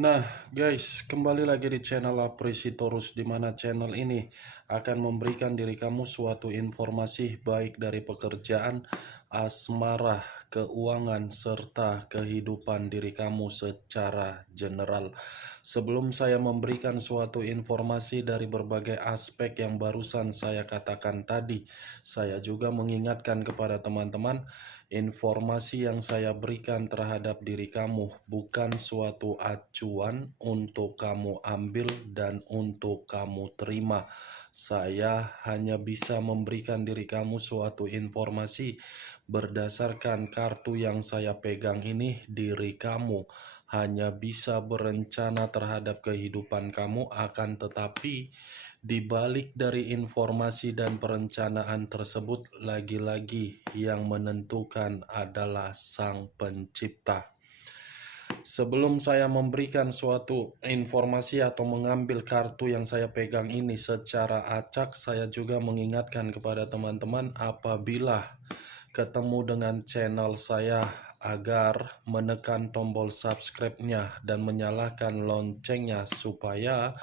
Nah, guys, kembali lagi di channel Apresitorus, di mana channel ini akan memberikan diri kamu suatu informasi baik dari pekerjaan, asmara, keuangan, serta kehidupan diri kamu secara general. Sebelum saya memberikan suatu informasi dari berbagai aspek yang barusan saya katakan tadi, saya juga mengingatkan kepada teman-teman, informasi yang saya berikan terhadap diri kamu bukan suatu acuan untuk kamu ambil dan untuk kamu terima. Saya hanya bisa memberikan diri kamu suatu informasi berdasarkan kartu yang saya pegang ini. Diri kamu hanya bisa berencana terhadap kehidupan kamu, akan tetapi di balik dari informasi dan perencanaan tersebut, lagi-lagi yang menentukan adalah Sang Pencipta. Sebelum saya memberikan suatu informasi atau mengambil kartu yang saya pegang ini secara acak, saya juga mengingatkan kepada teman-teman apabila ketemu dengan channel saya agar menekan tombol subscribe-nya dan menyalakan loncengnya supaya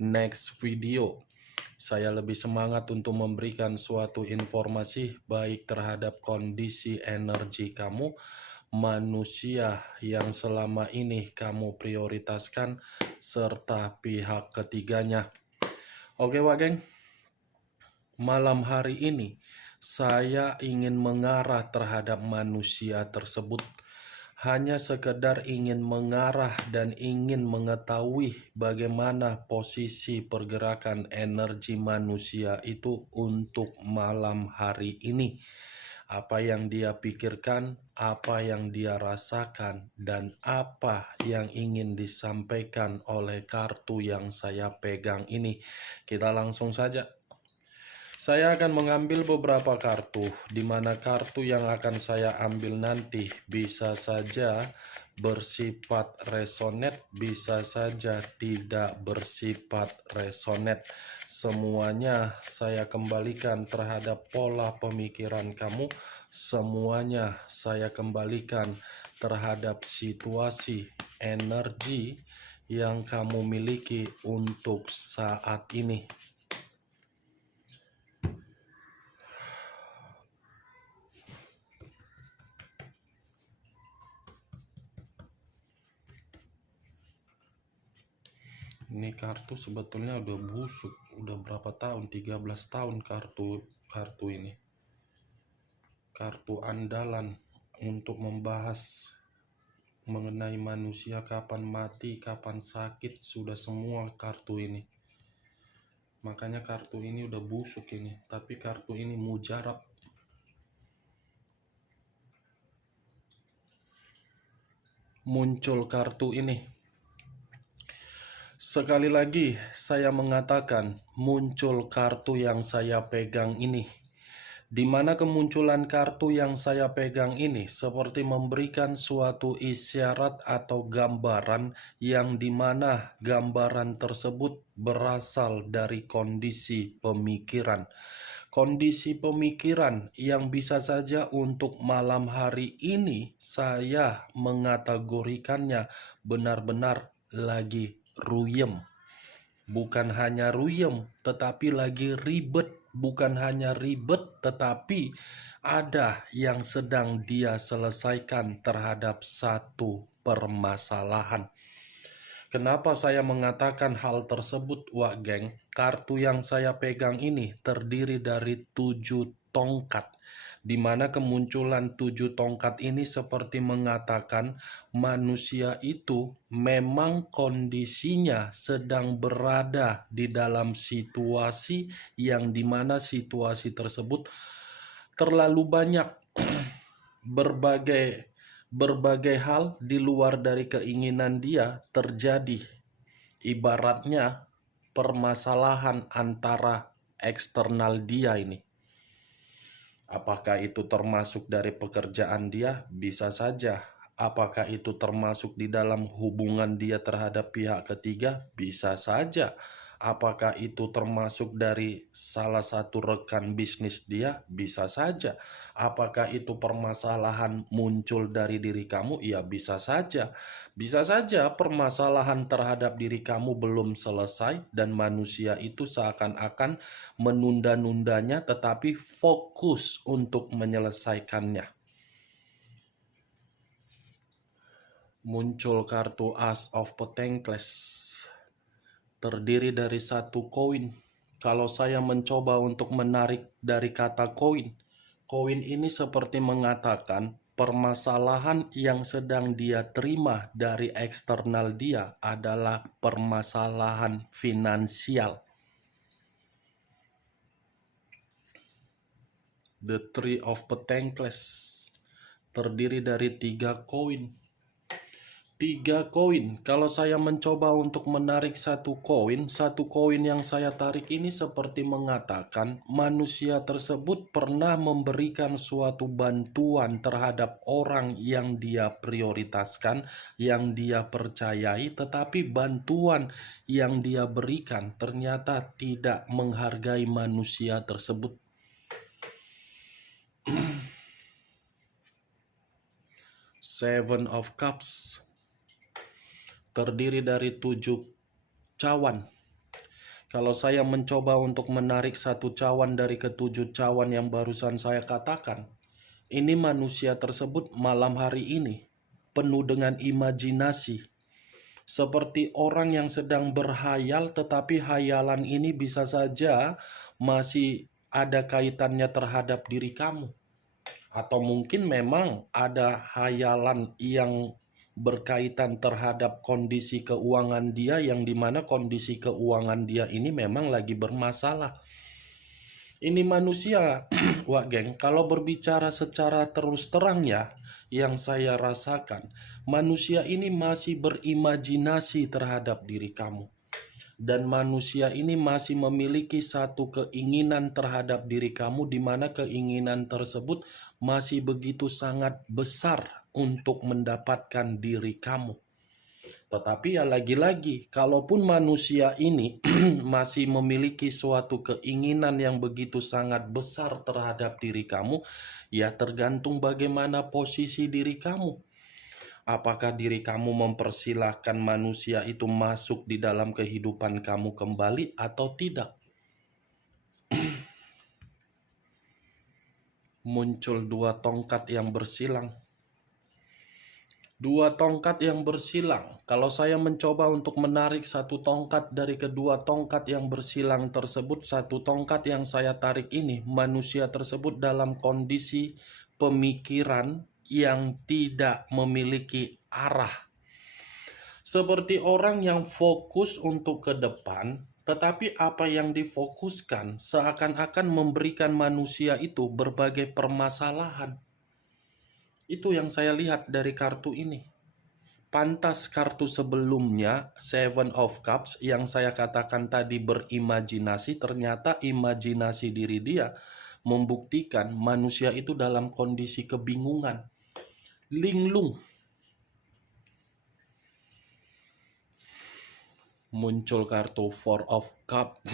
next video saya lebih semangat untuk memberikan suatu informasi baik terhadap kondisi energi kamu, manusia yang selama ini kamu prioritaskan, serta pihak ketiganya. Oke, Wak Geng, malam hari ini saya ingin mengarah terhadap manusia tersebut. Hanya sekedar ingin mengarah dan ingin mengetahui bagaimana posisi pergerakan energi manusia itu untuk malam hari ini. Apa yang dia pikirkan, apa yang dia rasakan, dan apa yang ingin disampaikan oleh kartu yang saya pegang ini. Kita langsung saja. Saya akan mengambil beberapa kartu, di mana kartu yang akan saya ambil nanti bisa saja bersifat resonate, bisa saja tidak bersifat resonate. Semuanya saya kembalikan terhadap pola pemikiran kamu, semuanya saya kembalikan terhadap situasi energi yang kamu miliki untuk saat ini. Ini kartu sebetulnya udah busuk, udah berapa tahun, 13 tahun kartu ini. Kartu andalan untuk membahas mengenai manusia, kapan mati, kapan sakit, sudah semua kartu ini. Makanya kartu ini udah busuk ini, tapi kartu ini mujarab. Muncul kartu ini. Sekali lagi saya mengatakan muncul kartu yang saya pegang ini, di mana kemunculan kartu yang saya pegang ini seperti memberikan suatu isyarat atau gambaran yang dimana gambaran tersebut berasal dari kondisi pemikiran. Kondisi pemikiran yang bisa saja untuk malam hari ini saya mengategorikannya benar-benar lagi ruyem. Bukan hanya ruyem, tetapi lagi ribet. Bukan hanya ribet, tetapi ada yang sedang dia selesaikan terhadap satu permasalahan. Kenapa saya mengatakan hal tersebut, Wak Geng? Kartu yang saya pegang ini terdiri dari 7 tongkat, di mana kemunculan 7 tongkat ini seperti mengatakan manusia itu memang kondisinya sedang berada di dalam situasi yang dimana situasi tersebut terlalu banyak berbagai hal di luar dari keinginan dia terjadi. Ibaratnya permasalahan antara eksternal dia ini. Apakah itu termasuk dari pekerjaan dia? Bisa saja. Apakah itu termasuk di dalam hubungan dia terhadap pihak ketiga? Bisa saja. Apakah itu termasuk dari salah satu rekan bisnis dia? Bisa saja. Apakah itu permasalahan muncul dari diri kamu? Ya bisa saja. Bisa saja permasalahan terhadap diri kamu belum selesai dan manusia itu seakan-akan menunda-nundanya tetapi fokus untuk menyelesaikannya. Muncul kartu As of Pentacles. Terdiri dari satu koin. Kalau saya mencoba untuk menarik dari kata koin, koin ini seperti mengatakan permasalahan yang sedang dia terima dari eksternal dia adalah permasalahan finansial. The Three of Pentacles terdiri dari 3 koin. 3 koin. Kalau saya mencoba untuk menarik satu koin yang saya tarik ini seperti mengatakan manusia tersebut pernah memberikan suatu bantuan terhadap orang yang dia prioritaskan, yang dia percayai, tetapi bantuan yang dia berikan ternyata tidak menghargai manusia tersebut. Seven of Cups terdiri dari 7 cawan. Kalau saya mencoba untuk menarik satu cawan dari ketujuh cawan yang barusan saya katakan, ini manusia tersebut malam hari ini penuh dengan imajinasi. Seperti orang yang sedang berhayal, tetapi hayalan ini bisa saja masih ada kaitannya terhadap diri kamu. Atau mungkin memang ada hayalan yang berkaitan terhadap kondisi keuangan dia, yang dimana kondisi keuangan dia ini memang lagi bermasalah. Ini manusia, wah geng, kalau berbicara secara terus terang ya, yang saya rasakan, manusia ini masih berimajinasi terhadap diri kamu. Dan manusia ini masih memiliki satu keinginan terhadap diri kamu, di mana keinginan tersebut masih begitu sangat besar untuk mendapatkan diri kamu. Tetapi ya lagi-lagi, kalaupun manusia ini masih memiliki suatu keinginan yang begitu sangat besar terhadap diri kamu, ya tergantung bagaimana posisi diri kamu. Apakah diri kamu mempersilahkan manusia itu masuk di dalam kehidupan kamu kembali atau tidak? Muncul 2 tongkat yang bersilang. 2 tongkat yang bersilang. Kalau saya mencoba untuk menarik satu tongkat dari kedua tongkat yang bersilang tersebut, satu tongkat yang saya tarik ini, manusia tersebut dalam kondisi pemikiran yang tidak memiliki arah. Seperti orang yang fokus untuk ke depan, tetapi apa yang difokuskan seakan-akan memberikan manusia itu berbagai permasalahan. Itu yang saya lihat dari kartu ini. Pantas kartu sebelumnya, Seven of Cups, yang saya katakan tadi berimajinasi, ternyata imajinasi diri dia membuktikan manusia itu dalam kondisi kebingungan. Linglung. Muncul kartu Four of Cups,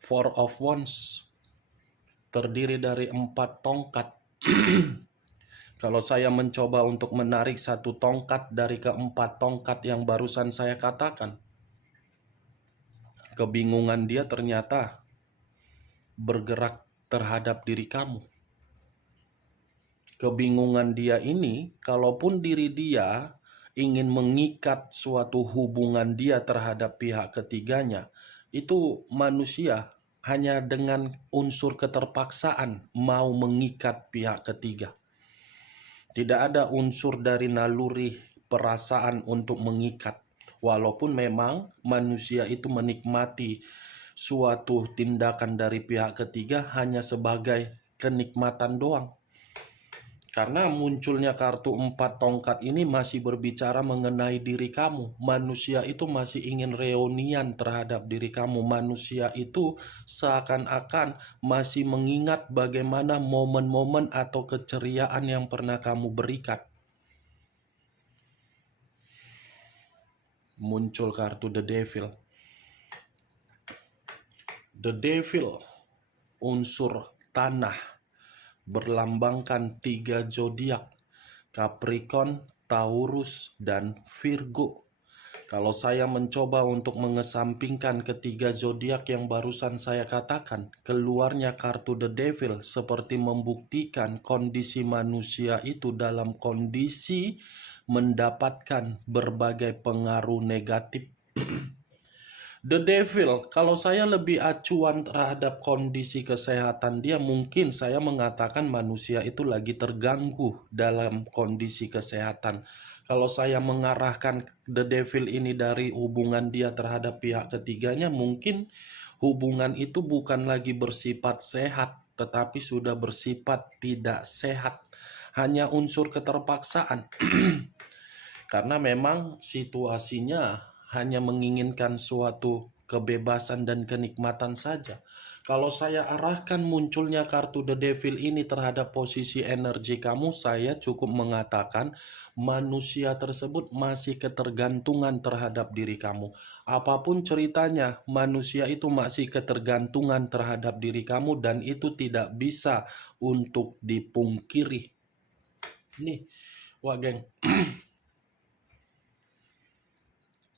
Four of Wands, terdiri dari 4 tongkat. Kalau saya mencoba untuk menarik satu tongkat dari keempat tongkat yang barusan saya katakan, kebingungan dia ternyata bergerak terhadap diri kamu. Kebingungan dia ini, kalaupun diri dia ingin mengikat suatu hubungan dia terhadap pihak ketiganya, itu manusia hanya dengan unsur keterpaksaan mau mengikat pihak ketiga. Tidak ada unsur dari naluri perasaan untuk mengikat. Walaupun memang manusia itu menikmati suatu tindakan dari pihak ketiga hanya sebagai kenikmatan doang. Karena munculnya kartu 4 tongkat ini masih berbicara mengenai diri kamu. Manusia itu masih ingin reunian terhadap diri kamu. Manusia itu seakan-akan masih mengingat bagaimana momen-momen atau keceriaan yang pernah kamu berikan. Muncul kartu The Devil. The Devil, unsur tanah, berlambangkan 3 zodiak, Capricorn, Taurus, dan Virgo. Kalau saya mencoba untuk mengesampingkan ketiga zodiak yang barusan saya katakan, keluarnya kartu The Devil seperti membuktikan kondisi manusia itu dalam kondisi mendapatkan berbagai pengaruh negatif. The Devil, kalau saya lebih acuan terhadap kondisi kesehatan dia, mungkin saya mengatakan manusia itu lagi terganggu dalam kondisi kesehatan. Kalau saya mengarahkan The Devil ini dari hubungan dia terhadap pihak ketiganya, mungkin hubungan itu bukan lagi bersifat sehat, tetapi sudah bersifat tidak sehat. Hanya unsur keterpaksaan. Karena memang situasinya hanya menginginkan suatu kebebasan dan kenikmatan saja. Kalau saya arahkan munculnya kartu The Devil ini terhadap posisi energi kamu, saya cukup mengatakan manusia tersebut masih ketergantungan terhadap diri kamu. Apapun ceritanya, manusia itu masih ketergantungan terhadap diri kamu dan itu tidak bisa untuk dipungkiri. Nih, wah geng.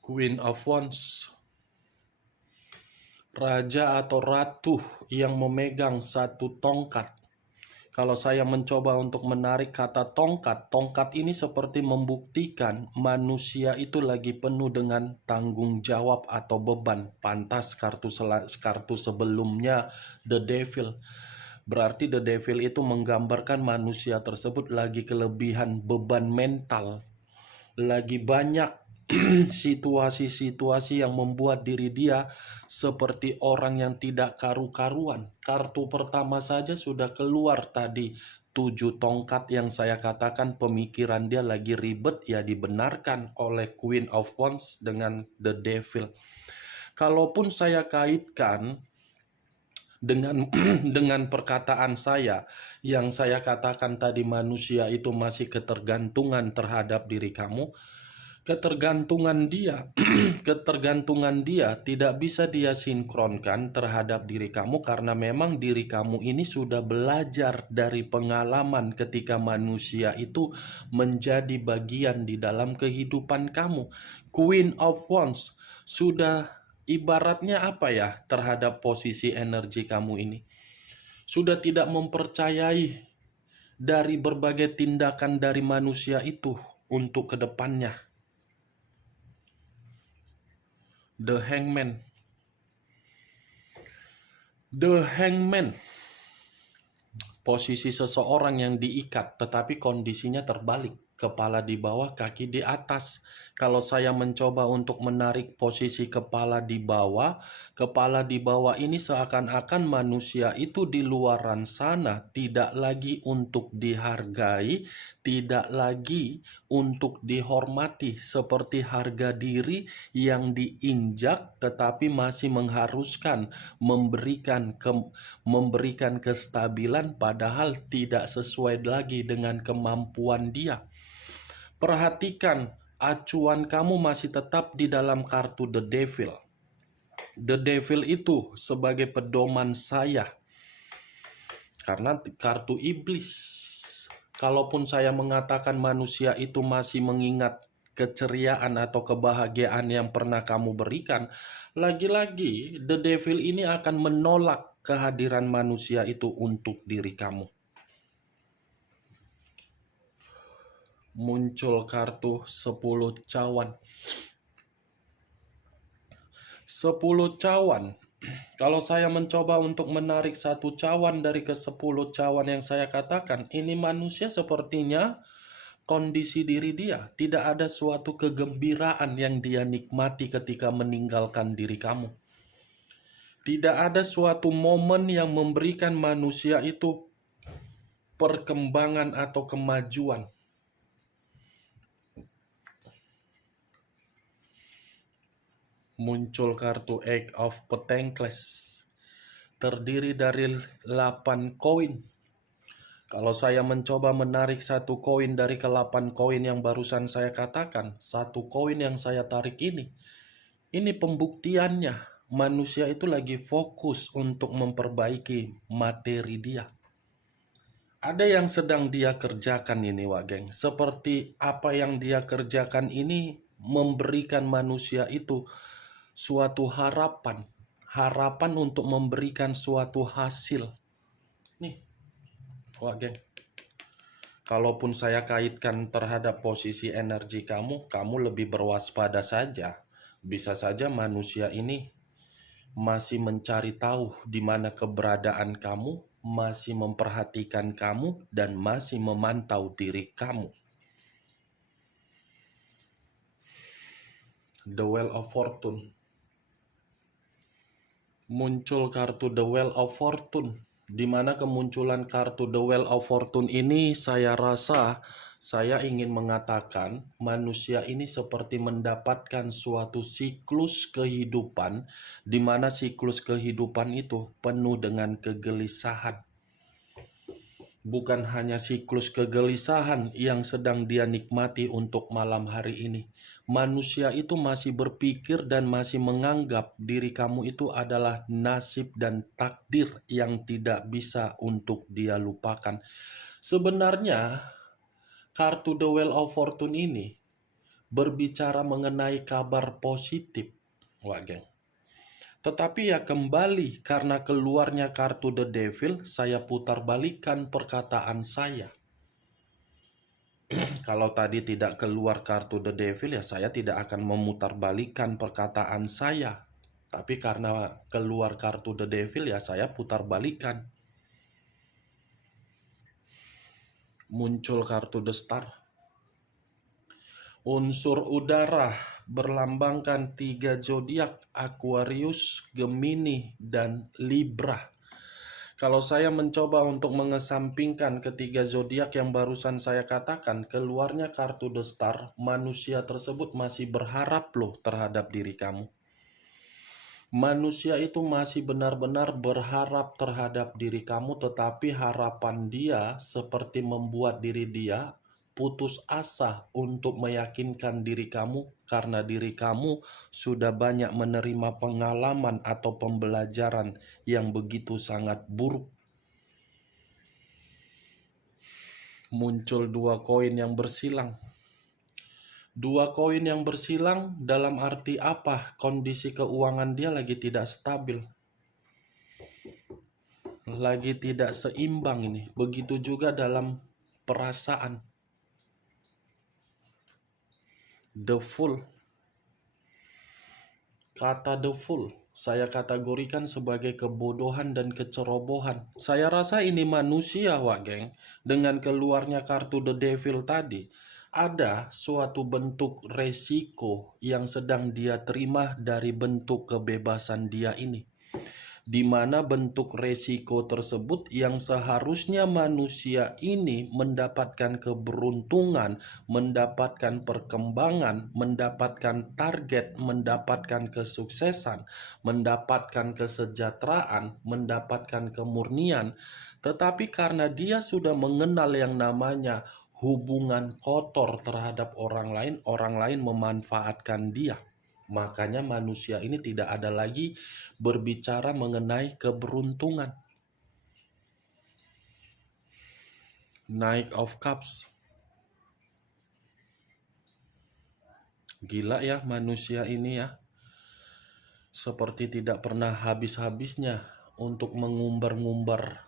Queen of Wands, raja atau ratu yang memegang satu tongkat. Kalau saya mencoba untuk menarik kata tongkat, tongkat ini seperti membuktikan manusia itu lagi penuh dengan tanggung jawab atau beban. Pantas kartu sebelumnya The Devil. Berarti The Devil itu menggambarkan manusia tersebut lagi kelebihan beban mental. Lagi banyak situasi-situasi yang membuat diri dia seperti orang yang tidak karu-karuan. Kartu pertama saja sudah keluar tadi, 7 tongkat yang saya katakan pemikiran dia lagi ribet, ya dibenarkan oleh Queen of Wands dengan The Devil. Kalaupun saya kaitkan dengan dengan perkataan saya yang saya katakan tadi, manusia itu masih ketergantungan terhadap diri kamu. Ketergantungan dia tidak bisa dia sinkronkan terhadap diri kamu karena memang diri kamu ini sudah belajar dari pengalaman ketika manusia itu menjadi bagian di dalam kehidupan kamu. Queen of Wands sudah ibaratnya apa ya terhadap posisi energi kamu ini? Sudah tidak mempercayai dari berbagai tindakan dari manusia itu untuk kedepannya. The Hangman. The Hangman. Posisi seseorang yang diikat tetapi kondisinya terbalik. Kepala di bawah, kaki di atas. Kalau saya mencoba untuk menarik posisi kepala di bawah ini seakan-akan manusia itu di luaran sana tidak lagi untuk dihargai, tidak lagi untuk dihormati, seperti harga diri yang diinjak tetapi masih mengharuskan memberikan kestabilan padahal tidak sesuai lagi dengan kemampuan dia. Perhatikan, acuan kamu masih tetap di dalam kartu The Devil. The Devil itu sebagai pedoman saya. Karena kartu iblis. Kalaupun saya mengatakan manusia itu masih mengingat keceriaan atau kebahagiaan yang pernah kamu berikan, lagi-lagi The Devil ini akan menolak kehadiran manusia itu untuk diri kamu. Muncul kartu 10 cawan. 10 cawan. Kalau saya mencoba untuk menarik satu cawan dari ke-10 cawan yang saya katakan, ini manusia sepertinya kondisi diri dia tidak ada suatu kegembiraan yang dia nikmati ketika meninggalkan diri kamu. Tidak ada suatu momen yang memberikan manusia itu perkembangan atau kemajuan. Muncul kartu Eight of Pentacles, terdiri dari 8 koin. Kalau saya mencoba menarik satu koin dari ke-8 koin yang barusan saya katakan, satu koin yang saya tarik ini pembuktiannya manusia itu lagi fokus untuk memperbaiki materi dia. Ada yang sedang dia kerjakan ini, Wak Geng. Seperti apa yang dia kerjakan ini memberikan manusia itu suatu harapan. Harapan untuk memberikan suatu hasil. Nih, Wak Geng. Kalaupun saya kaitkan terhadap posisi energi kamu, kamu lebih berwaspada saja. Bisa saja manusia ini masih mencari tahu di mana keberadaan kamu, masih memperhatikan kamu, dan masih memantau diri kamu. The Wheel of Fortune. Muncul kartu The Wheel of Fortune. Di mana kemunculan kartu The Wheel of Fortune ini saya rasa saya ingin mengatakan manusia ini seperti mendapatkan suatu siklus kehidupan, di mana siklus kehidupan itu penuh dengan kegelisahan. Bukan hanya siklus kegelisahan yang sedang dia nikmati untuk malam hari ini. Manusia itu masih berpikir dan masih menganggap diri kamu itu adalah nasib dan takdir yang tidak bisa untuk dia lupakan. Sebenarnya, kartu The Wheel of Fortune ini berbicara mengenai kabar positif, Wak Geng. Tetapi ya kembali karena keluarnya kartu The Devil, saya putar balikan perkataan saya. Kalau tadi tidak keluar kartu The Devil, ya saya tidak akan memutarbalikkan perkataan saya. Tapi karena keluar kartu The Devil, ya saya putar balikan. Muncul kartu The Star. Unsur udara berlambangkan 3 zodiak, Aquarius, Gemini, dan Libra. Kalau saya mencoba untuk mengesampingkan ketiga zodiak yang barusan saya katakan, keluarnya kartu The Star, manusia tersebut masih berharap loh terhadap diri kamu. Manusia itu masih benar-benar berharap terhadap diri kamu, tetapi harapan dia seperti membuat diri dia putus asa untuk meyakinkan diri kamu karena diri kamu sudah banyak menerima pengalaman atau pembelajaran yang begitu sangat buruk. Muncul 2 koin yang bersilang. 2 koin yang bersilang dalam arti apa? Kondisi keuangan dia lagi tidak stabil. Lagi tidak seimbang ini. Begitu juga dalam perasaan. The Fool. Kata The Fool saya kategorikan sebagai kebodohan dan kecerobohan. Saya rasa ini manusia, Wak Geng. Dengan keluarnya kartu The Devil tadi, ada suatu bentuk resiko yang sedang dia terima dari bentuk kebebasan dia ini. Di mana bentuk resiko tersebut yang seharusnya manusia ini mendapatkan keberuntungan, mendapatkan perkembangan, mendapatkan target, mendapatkan kesuksesan, mendapatkan kesejahteraan, mendapatkan kemurnian. Tetapi karena dia sudah mengenal yang namanya hubungan kotor terhadap orang lain memanfaatkan dia. Makanya manusia ini tidak ada lagi berbicara mengenai keberuntungan. Knight of Cups. Gila ya manusia ini ya. Seperti tidak pernah habis-habisnya untuk mengumbar-ngumbar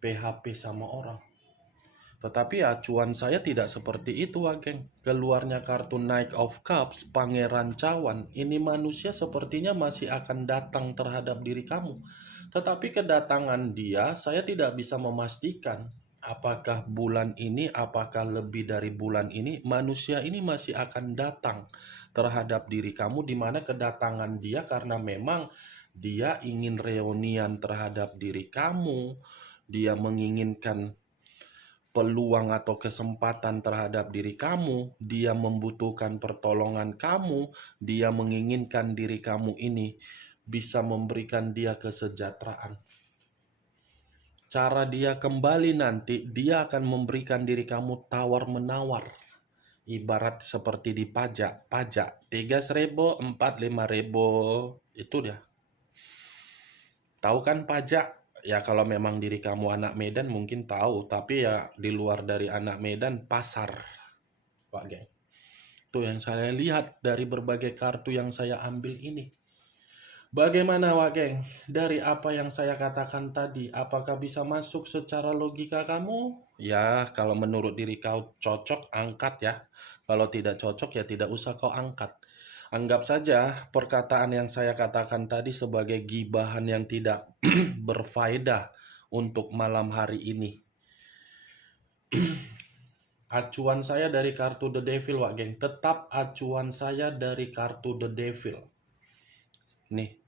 PHP sama orang. Tetapi acuan saya tidak seperti itu, Ageng. Keluarnya kartu Knight of Cups, Pangeran Cawan, ini manusia sepertinya masih akan datang terhadap diri kamu. Tetapi kedatangan dia, saya tidak bisa memastikan apakah bulan ini, apakah lebih dari bulan ini, manusia ini masih akan datang terhadap diri kamu, di mana kedatangan dia karena memang dia ingin reunian terhadap diri kamu, dia menginginkan peluang atau kesempatan terhadap diri kamu, dia membutuhkan pertolongan kamu, dia menginginkan diri kamu ini bisa memberikan dia kesejahteraan. Cara dia kembali nanti, dia akan memberikan diri kamu tawar-menawar. Ibarat seperti di pajak, 3.000, 4.000, 5.000. Itu dia. Tahu kan pajak? Ya kalau memang diri kamu anak Medan mungkin tahu, tapi ya di luar dari anak Medan, pasar, Pak Geng. Itu yang saya lihat dari berbagai kartu yang saya ambil ini. Bagaimana, Wak Geng? Dari apa yang saya katakan tadi, apakah bisa masuk secara logika kamu? Ya, kalau menurut diri kau cocok, angkat ya. Kalau tidak cocok, ya tidak usah kau angkat. Anggap saja perkataan yang saya katakan tadi sebagai gibahan yang tidak berfaedah untuk malam hari ini. Acuan saya dari kartu The Devil, Wak Geng. Tetap acuan saya dari kartu The Devil. Nih,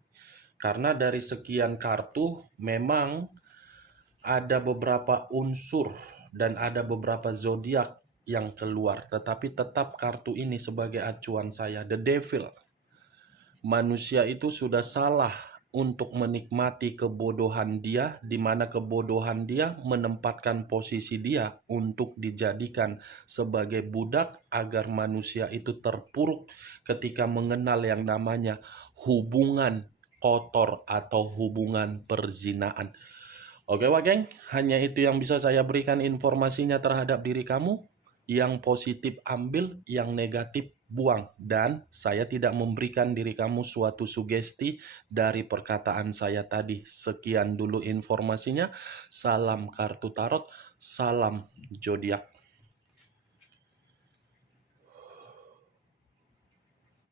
karena dari sekian kartu memang ada beberapa unsur dan ada beberapa zodiak yang keluar, tetapi tetap kartu ini sebagai acuan saya, The Devil. Manusia itu sudah salah untuk menikmati kebodohan dia, di mana kebodohan dia menempatkan posisi dia untuk dijadikan sebagai budak agar manusia itu terpuruk ketika mengenal yang namanya hubungan kotor atau hubungan perzinaan. Oke, Wak Geng, hanya itu yang bisa saya berikan informasinya terhadap diri kamu. Yang positif ambil, yang negatif buang. Dan saya tidak memberikan diri kamu suatu sugesti dari perkataan saya tadi. Sekian dulu informasinya. Salam kartu tarot, salam zodiak.